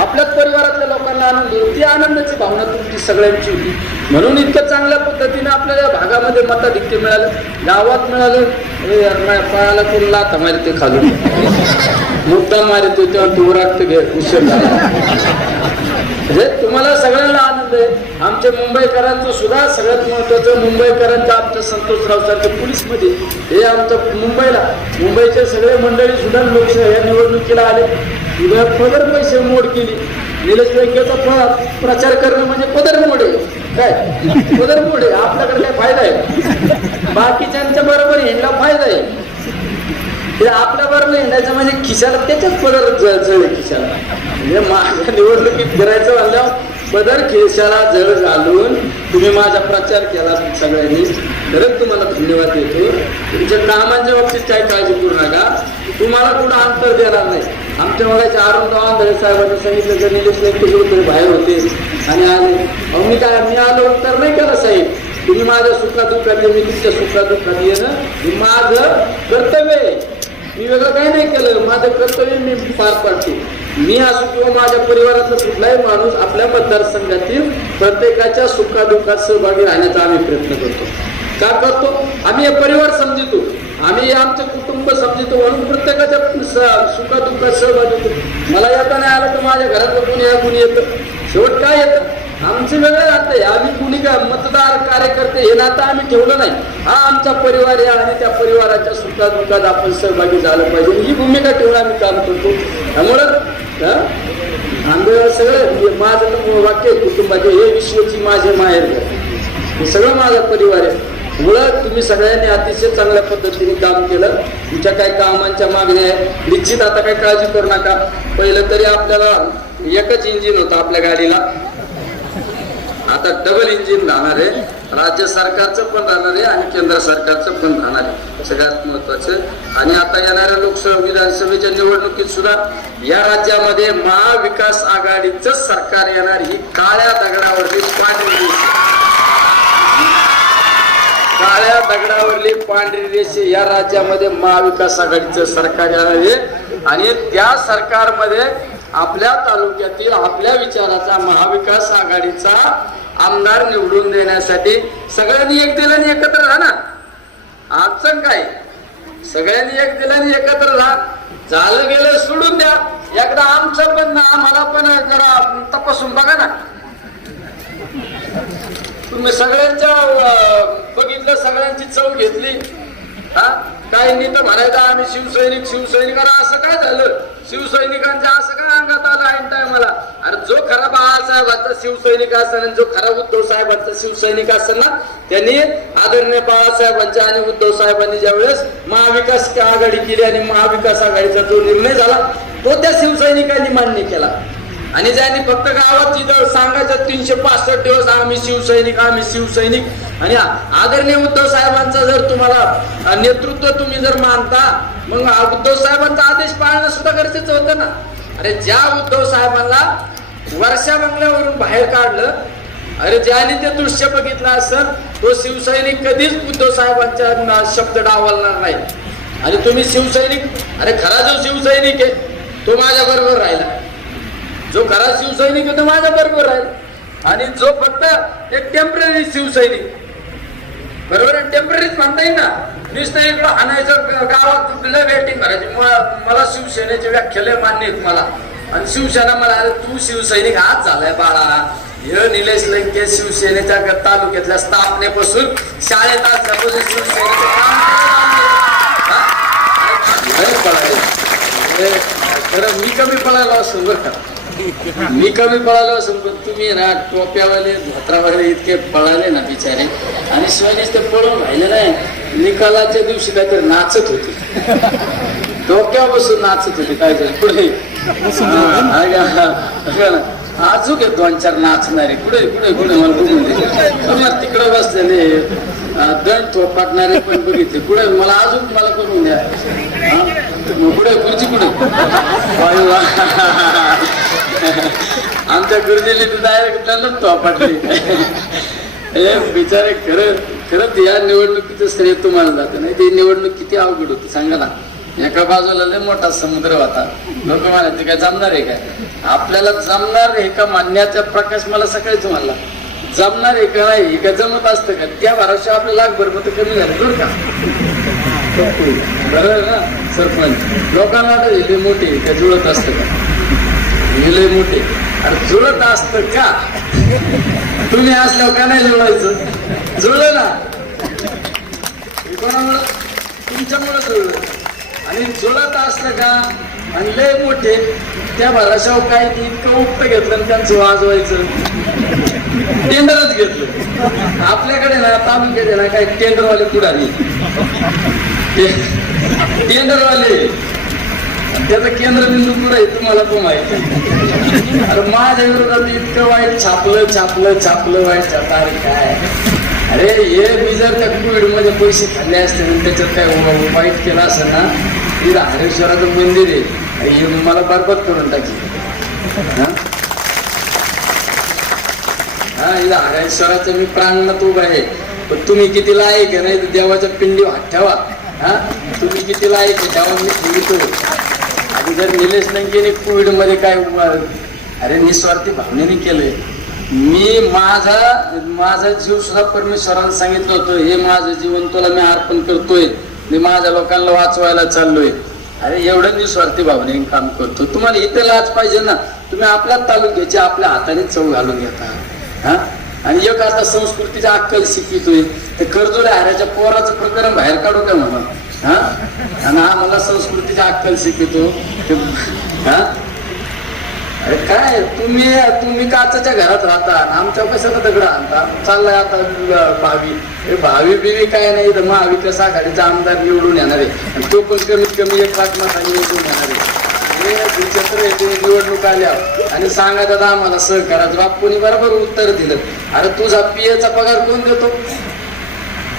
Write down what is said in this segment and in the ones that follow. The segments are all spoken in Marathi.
आपल्याच परिवारातल्या लोकांना आनंद ती आनंदाची भावना तुमची सगळ्यांची होती. म्हणून इतकं चांगल्या पद्धतीने आपल्याला या भागामध्ये मताधिक्य मिळालं. गावात मिळालं हे यार, माझ्या पायाला कोण मारते खालून? मुद्दा मारतो तेव्हा तू घे उशीर झाला. म्हणजे तुम्हाला सगळ्यांना आनंद आहे. आमच्या मुंबईकरांचं सुद्धा सगळ्यात महत्वाचं मुंबईकरांचं आमच्या संतोषराव सारखे पोलीसमध्ये. हे आमचं मुंबईला मुंबईचे सगळे मंडळी सुद्धा लोक या निवडणुकीला आले. उद्या पदर पैसे मोड केली. निलेश बँकेचा प- प्रचार करणं म्हणजे पदर मोड आहे. काय? पदर मोड आहे. आपल्याकडे काय फायदा आहे? बाकीच्यांच्या बरोबर ह्यांना फायदा आहे. ते आपल्या बरोबर हिंडायचं म्हणजे खिशाला त्याच्याच पदर जळ जळ खिशाला. म्हणजे माझ्या निवडणुकीत फिरायचं म्हणल्यावर पदर केसाला जळ घालून तुम्ही माझा प्रचार केला सगळ्यांनी खरंच तुम्हाला धन्यवाद देतो. तुमच्या कामांच्या बाबतीत काही काळजी करू नका. तुम्हाला कुठं अंतर देणार नाही. आमच्या मगाच्या अरुणराव आंधळे साहेबांनी सांगितलं की निलेश कुठेतरी बाहेर होते. आणि आले अहो मी काय मी आलो उत्तर नाही केलं साहेब. तुम्ही माझ्या सुखादुःखात दुःखात मी तुमच्या सुखादुःखात येणं हे माझं कर्तव्य आहे. मी वेगळं काही नाही केलं. माझं कर्तव्य मी पार पाडते. मी असो किंवा माझ्या परिवारातला कुठलाही माणूस आपल्या मतदारसंघातील प्रत्येकाच्या सुखादुखात सहभागी राहण्याचा आम्ही प्रयत्न करतो. का करतो? आम्ही हे परिवार समजितो. आम्ही आमचं कुटुंब समजितो म्हणून प्रत्येकाच्या सुखादुखात सहभागी होतो. मला येता नाही आलं तर माझ्या घरातलं कोणी या कोणी येतं? शेवट काय येतं? आमचं वेगळं आहे आम्ही कुणी का मतदार कार्यकर्ते हे नातं आम्ही ठेवलं नाही. हा आमचा परिवार आहे आणि त्या परिवाराच्या सुखादुःखात आपण सहभागी झालं पाहिजे. ही भूमिका ठेवून आम्ही काम करतो. त्यामुळं हं? सगळं म्हणजे माझं वाक्य कुटुंबाचे हे विश्वची माझे माहेर हे सगळं माझा परिवार आहे. मुळात तुम्ही सगळ्यांनी अतिशय चांगल्या पद्धतीने काम केलं. तुमच्या काही कामांच्या मागण्या आहेत. निश्चित आता काही काळजी करू नका. पहिलं तरी आपल्याला एकच इंजिन होतं आपल्या गाडीला. आता डबल इंजिन राहणार आहे. राज्य सरकारचं पण राहणार आहे आणि केंद्र सरकारचं पण राहणार आहे. सगळ्यात महत्वाचं. आणि आता येणाऱ्या लोकसभा विधानसभेच्या निवडणुकीत सुद्धा या राज्यामध्ये महाविकास आघाडीच सरकार येणार. ही काळ्या दगडावरली पांढरी रेष. काळ्या दगडावरली पांढरी रेष या राज्यामध्ये महाविकास आघाडीचं सरकार येणार आहे. आणि त्या सरकारमध्ये आपल्या तालुक्यातील आपल्या विचाराचा महाविकास आघाडीचा आमदार निवडून देण्यासाठी सगळ्यांनी एक दिल्याने एकत्र राहा ना आजचं काय? सगळ्यांनी एक दिल्याने एकत्र राहा. झालं गेलं सोडून द्या. एकदा आमचं पण ना आम्हाला पण जरा तपासून बघा ना. तुम्ही सगळ्यांच्या बघितलं सगळ्यांची चव घेतली. हा? काही तर म्हणायचं आम्ही शिवसैनिक शिवसैनिक असं काय झालं? शिवसैनिकांच्या असं काय अंगात आलं ऐन टायमाला अरे जो खरा बाळासाहेबांचा शिवसैनिक असताना आणि जो खरा उद्धव साहेबांचा शिवसैनिक असताना ना त्यांनी आदरणीय बाळासाहेबांच्या आणि उद्धव साहेबांनी ज्यावेळेस महाविकास आघाडी केली आणि महाविकास आघाडीचा जो निर्णय झाला तो त्या शिवसैनिकांनी मान्य केला. आणि ज्यांनी फक्त गावात तिथं सांगायचं तीनशे पासष्ट दिवस आम्ही शिवसैनिक आम्ही शिवसैनिक. आणि आदरणीय उद्धव साहेबांचा जर तुम्हाला नेतृत्व तुम्ही जर मानता मग उद्धव साहेबांचा आदेश पाळणं सुद्धा गरजेचं होतं ना. अरे ज्या उद्धव साहेबांना वर्षा बंगल्यावरून बाहेर काढलं अरे ज्याने ते दृश्य बघितलं असेल तो शिवसैनिक कधीच उद्धव साहेबांच्या शब्द डावलणार नाही. आणि तुम्ही शिवसैनिक अरे खरा जो शिवसैनिक आहे तो माझ्या बरोबर राहिला. जो खरा शिवसैनिक आहे तो माझ्या बरोबर आहे आणि जो फक्त एक टेंपररी शिवसैनिक. बरोबर आहे? टेम्पररीच म्हणता येईल ना नुसतं इकडं आणायचं गावात कुठलं वेटिंग करायची. मला शिवसेनेची व्याख्या लय मान्य आहेत मला. आणि शिवसेना मला अरे तू शिवसैनिक आज झालाय बाळा. हे निलेश लंके शिवसेनेच्या तालुक्यातल्या स्थापनेपासून शाळेत असल्यापासून शिवसेनेचं अरे खरं मी कमी पडायला असं बरं का? मी कमी पळालो असून पण तुम्ही ना टोप्यावाले धोत्रावाले इतके पळाले ना बिचारे. आणि शिवानीच ते पळून राहिले नाही. निकालाच्या दिवशी काहीतरी नाचत होते. डोक्यावर बसून नाचत होते काय झालं पुढे आजूक अजून आहे दोन चार नाचणारे. पुढे पुढे पुढे मला बघून दे. तिकडे बसलेले. दण थोपाटणारे पण बघितले. पुढे मला अजून मला करून द्या. मग पुढे पुढची पुढे. आमच्या गुरुजीने डायरेक्ट त्यांना थोपाटली हे बिचारे खरं खरंच या निवडणुकीचं श्रेय तुम्हाला जातं नाही. ती निवडणूक किती अवघड होती सांगा ना. एका बाजूला लय मोठा समुद्र होता. लोक म्हणायचे काय जमणार आहे काय? आपल्याला जमणार हे का? मानण्याचा प्रकाश मला सकाळीच म्हणला जमणार आहे का नाही? का जमत असतं का? त्या भरोशा आपलं लाखभर मत कमी झालं बरं का? बरोबर ना सरपंच? लोकांना वाटत लय मोठे आहे, जुळत असतं का? लय मोठे. अरे जुळत असतं का? तुम्ही असल्यावर का नाही जुळायचं जुळलं ना? कोणामुळं? तुमच्यामुळं जुळलं. आणि जुळत असलं का? आणि लय मोठे. त्या भराशाव काय ते इतकं उक्त घेतलं आणि त्यांचं वाजवायचं. टेंडरच घेतलं. आपल्याकडे ना तालुक्यात ना काय टेंडरवाले पुढारी. टेंडरवाले. त्याचा केंद्रबिंदू कुठं आहे तुम्हाला पण माहिती आहे. अरे माझ्या विरोधात इतकं वाईट छापलं छापलं छापलं वाईट छापलं. अरे काय? अरे हे मी जर त्या कोविडमध्ये पैसे खाल्ले असते त्याच्यात काय वाईट केला असं ना तिथं हरेश्वराचं मंदिर आहे. हे मला बरबाद करून टाकी हा? हा इथं हरेश्वराचं मी प्रांगणात उभं आहे. पण तुम्ही किती लायक आहे नाही तर देवाच्या पिंडी हात ठेवा. हा? तुम्ही किती लायक आहे तेव्हा मी ठेवतो आणि जर निलेश लंकेने कोविडमध्ये काय अरे निस्वार्थी भावनेने केलंय. मी माझा माझा जीव सुद्धा परमेश्वरानं सांगितलं होतं हे माझं जीवन तुला मी अर्पण करतोय. मी माझ्या लोकांना वाचवायला चाललोय. अरे एवढं निस्वार्थी भावनेने काम करतो तुम्हाला इथे लाच पाहिजे ना. तुम्ही आपल्या तालुक्याची आपल्या हाताने चव घालून घेता. हा? आणि एक आता संस्कृतीचा अक्कल शिकवितोय. ते कर्जोड्या हाऱ्याच्या पोराचं प्रकरण बाहेर काढू का म्हणून? हा? आणि आम्हाला संस्कृतीचा अक्कल शिकवतो. हा? अरे काय? तुम्ही तुम्ही काचाच्या घरात राहता आणि आमच्या कशाला दगड आणता? चाललाय आता भावी. भावी बिवी काय नाही तर महाविकास आघाडीचा आमदार निवडून येणार आहे. आणि तो पण कमीत कमी एक लाख मतांनी निवडून येणार आहे. निवडणूक आल्या आणि सांगा दादा आम्हाला सहकाराचं बापूनी बरोबर उत्तर दिलं? अरे तुझा पीएचा पगार कोण देतो?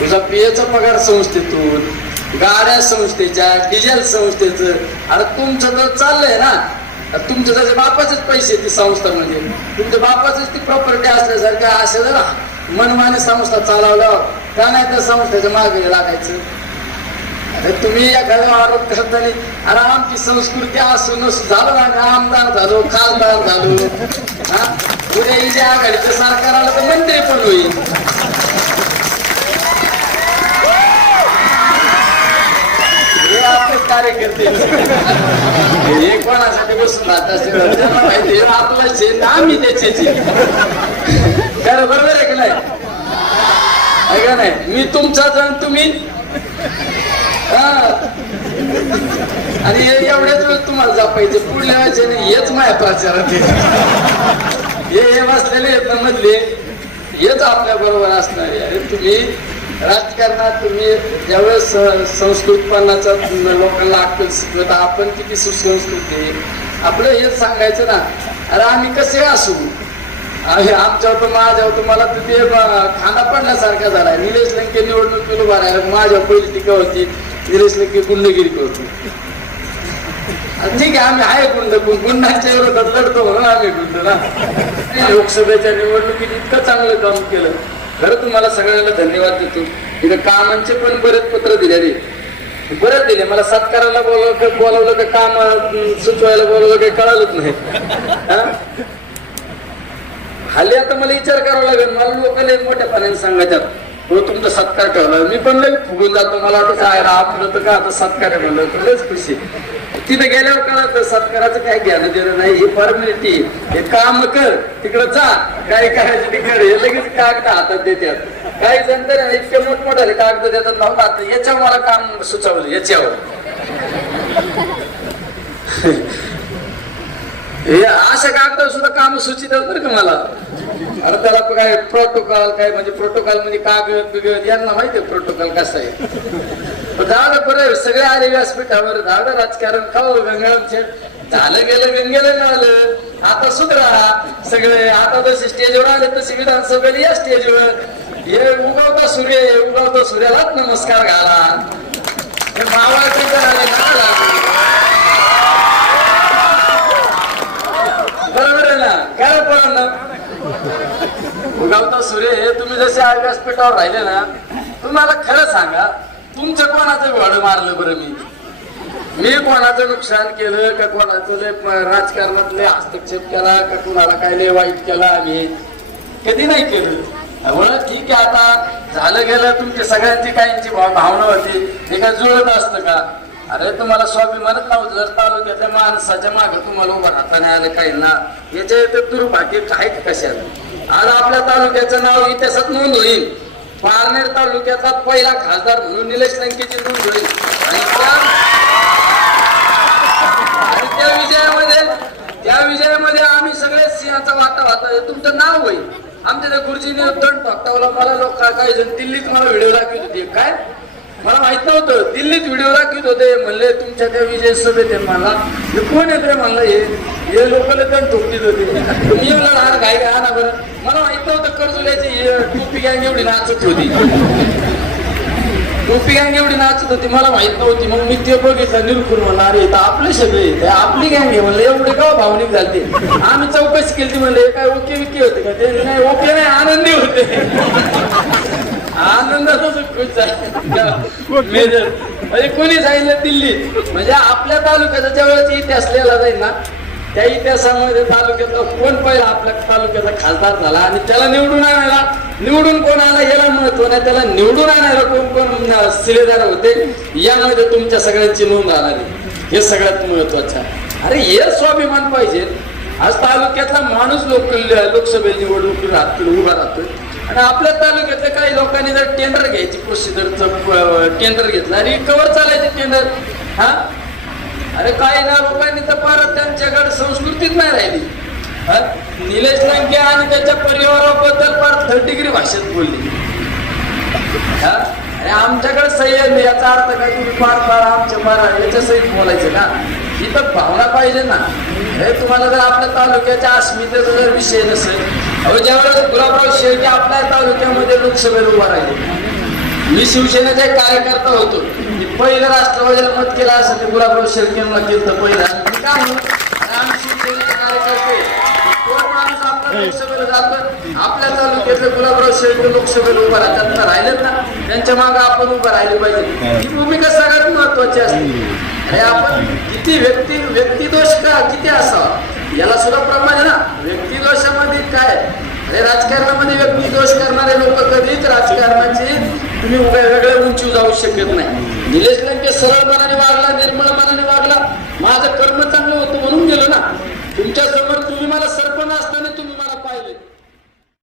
तुझा पीएचा पगार संस्थेतून. गाड्या संस्थेच्या डिझेल संस्थेचं. अरे तुमचं तर चाललंय ना. तुमचे तुमच्या त्याच्या बापाचेच पैसे ती संस्था म्हणजे तुमच्या बापाचीच ती प्रॉपर्टी असल्यासारखं असं जर मनमाने संस्था चालवलं का नाही त्या संस्थेच्या मागे लागायचं? अरे तुम्ही एखादा आरोप करताना अरे आमची संस्कृती असून झालं ना आमदार झालो खासदार झालो. हा? उद्या इथे आघाडीचं सरकार आलं तर मंत्री पण होईल हे आपले कार्यकर्ते हे कोणासाठी बसून राहत माहिती आहे, आपलं शेत आम्ही त्याचे खरं बरोबर आहे की नाही? आहे का नाही? मी तुमचा जण तुम्ही? आणि एवढ्याच वेळ तुम्हाला जापायचे. पुढल्या वेळेचे हेच माझ्या प्रचारात हे हे बसलेले आहेत ना मधले हेच आपल्या बरोबर असणार आहे. तुम्ही राजकारणात तुम्ही ज्यावेळेस संस्कृतपणाचा लोकांना अक्कल शिकवत आपण किती सुसंस्कृत आहे? आपलं हेच सांगायचं ना अरे आम्ही कसे असू? अरे आमच्यावर तर माझ्यावर तर मला तिथे खाना पडल्यासारखा झाला निलेश लंके निवडणूक उभा राहिला माझ्या पहिली टीका होती. निलेश लंके गुंडगिरी करतो. आणि ठीक आहे आम्ही आहे गुंड गुंडांच्या विरोधात लढतो म्हणून आम्ही गुंड ना. लोकसभेच्या निवडणुकीत इतकं चांगलं काम केलं. खरं तुम्हाला सगळ्यांना धन्यवाद देतो. इथं कामांचे पण बरेच पत्र दिलेले. बरेच दिले. मला सत्काराला बोलवलं बोलावलं का काम सुचवायला बोलवलं काही कळालंच नाही. हल्ली आता मला विचार करावा लागेल. मला लोकांना मोठ्या पाण्याने सांगायच्यात हो तुमचा सत्कार ठेवला. मी पण लई फुगून जातो. मला आता काय आपलं तर का आता सत्कार म्हणलं तर लयच खुशी तिथे गेल्यावर कळत सत्काराचं काय ज्ञान देणं नाही. हे फॉर्मॅलिटी हे काम कर. तिकडं जा. काय करायचं तिकडे हे लगेच कागद हातात देतात. काही जण तर इतके मोठमोठे कागद देतात नव्हता आता याच्यावर मला काम सुचवलं याच्यावर. हे अशा कागदावर सुद्धा काम सूचित बरं का मला. अरे त्याला काय प्रोटोकॉल काय म्हणजे प्रोटोकॉल म्हणजे कागद बिगद यांना माहिती आहे प्रोटोकॉल कसं आहे. झाड बरं सगळे आले व्यासपीठावर झाड राजकारण खाऊ गंगारामचे झालं गेलं गंगेला मिळालं आता सुधरा. सगळे आता जसे स्टेजवर आले तसे विधानसभेला या स्टेजवर हे उगवता सूर्य हे उगवता सूर्यालाच नमस्कार घाला. हे बरोबर आहे ना? काय पण उगवता सूर्य हे तुम्ही जसे व्यासपीठावर राहिले ना तुम्हाला खरं सांगा तुमचं कोणाचं घोडं मारलं बरं मी? मी कोणाचं नुकसान केलं का कोणाचं राजकारणातले हस्तक्षेप केला का कुणाला काय लय वाईट केला आम्ही? कधी नाही केलं. त्यामुळं ठीक आहे आता. झालं गेलं तुमच्या सगळ्यांची काहींची भावना होती. ते काय जुळत असतं का? अरे तुम्हाला स्वाभिमानच नव्हतं जर तालुक्याच्या माणसाच्या मागे तुम्हाला उभं राहता नाही आलं काही ना याच्या इथं दुर्भाग्य काय कशाला? आज आपल्या तालुक्याचं नाव इतिहासात नोंद होईल. पारनेर तालुक्याचा पहिला खासदार म्हणून निलेश लंकेची नोंद होईल. आणि त्या आणि त्या विजयामध्ये त्या विजयामध्ये आम्ही सगळे सिंहाचा वाटा वाटा तुमचं नाव होईल. आमच्या त्या गुरुजीने दंड ठोकतावला मला लोक काय काही जण दिल्लीत मला व्हिडिओ दाखवत होते. काय? मला माहीत नव्हतं. दिल्लीत व्हिडिओ दाखवत होते. म्हणले तुमच्या त्या विजय सभेत मला हे कोण येत रे म्हणलं हे? हे लोकांना दंड ठोकतीत होते. मी म्हणलं लहान काय काय ना बरं. मला माहीत नव्हतं कर्जुल्याची टोपी गँग एवढी नाचत होती. गोपी गँग एवढी नाचत होती मला माहीत नव्हती. मग मी ते बघितलं निरखून म्हणणार अरे आपले सगळे आपली गँग आहे. म्हणलं एवढे का भावनिक झालते. आम्ही चौकशी केली म्हणले काय ओके विके होते का? ते नाही ओके नाही आनंदी होते. आनंदातच खुश झाले. म्हणजे कोणी सांगितलं दिल्ली म्हणजे आपल्या तालुक्याचा ज्या वेळेस इतिहास लिहिला जाईल ना त्या इतिहासामध्ये तालुक्यातला कोण पहिला आपल्या तालुक्याचा खासदार झाला आणि त्याला निवडून आणायला निवडून कोण आला याला महत्त्व नाही. त्याला निवडून आणायला कोण कोण सिलेदार शिलेदार होते यामध्ये तुमच्या सगळ्यांची नोंद राहणारी हे सगळ्यात महत्वाचं आहे. अरे हे स्वाभिमान पाहिजे. आज तालुक्यातला माणूस लोक लोकसभेत निवडणूक राहतील उभा राहतोय. आणि आपल्या तालुक्यातल्या काही लोकांनी जर टेंडर घ्यायची प्रोसिजरचं टेंडर घेतलं आणि कवर चालायचे टेंडर हा? अरे काही ना लोकांनी तर परत त्यांच्याकडे संस्कृतीच नाही राहिली. निलेश लंके आणि त्याच्या परिवाराबद्दल फार थर्ड डिग्री भाषेत बोलली. आणि आमच्याकडे संयम याचा अर्थ काय तुम्ही फार फार आमच्या मारा याच्या सहित बोलायचं ना. इथं भावना पाहिजे ना. हे तुम्हाला जर आपल्या तालुक्याच्या अस्मितेचा जर विषय नसेल अहो ज्यावेळेस गुलाबराव शेळके आपल्या तालुक्यामध्ये लोकसभेत उभा राहिले मी शिवसेनेचा एक कार्यकर्ता होतो. पहिलं राष्ट्रवादीला मत केलं असं ते गुलाबराव शेळकेंना केलं तर पहिलं. मी काय आम्ही शिवसेनेचे कार्यकर्ते कोण माणूस आपल्या लोकसभेला जातं? आपल्या तालुक्यातले गुलाबराव शेळके लोकसभेला उभा राहतात. ना राहिलेत ना. त्यांच्या मागे आपण उभं राहिले पाहिजे. ही भूमिका सगळ्यात महत्वाची असते. अरे आपण किती व्यक्ती व्यक्तिदोष का किती असावा? याला सुद्धा प्रमाण आहे ना. व्यक्तिदोषामध्ये काय? अरे राजकारणामध्ये व्यक्तिदोष करणारे लोक कधीच राजकारणाची तुम्ही उभ्या वेगळ्या उंची जाऊ शकत नाही. निलेश लंके सरळ मनाने वागला निर्मळ मनाने वागला. माझं कर्म चांगलं होतं म्हणून गेलो ना. तुमच्यासमोर तुम्ही मला सरपण असताना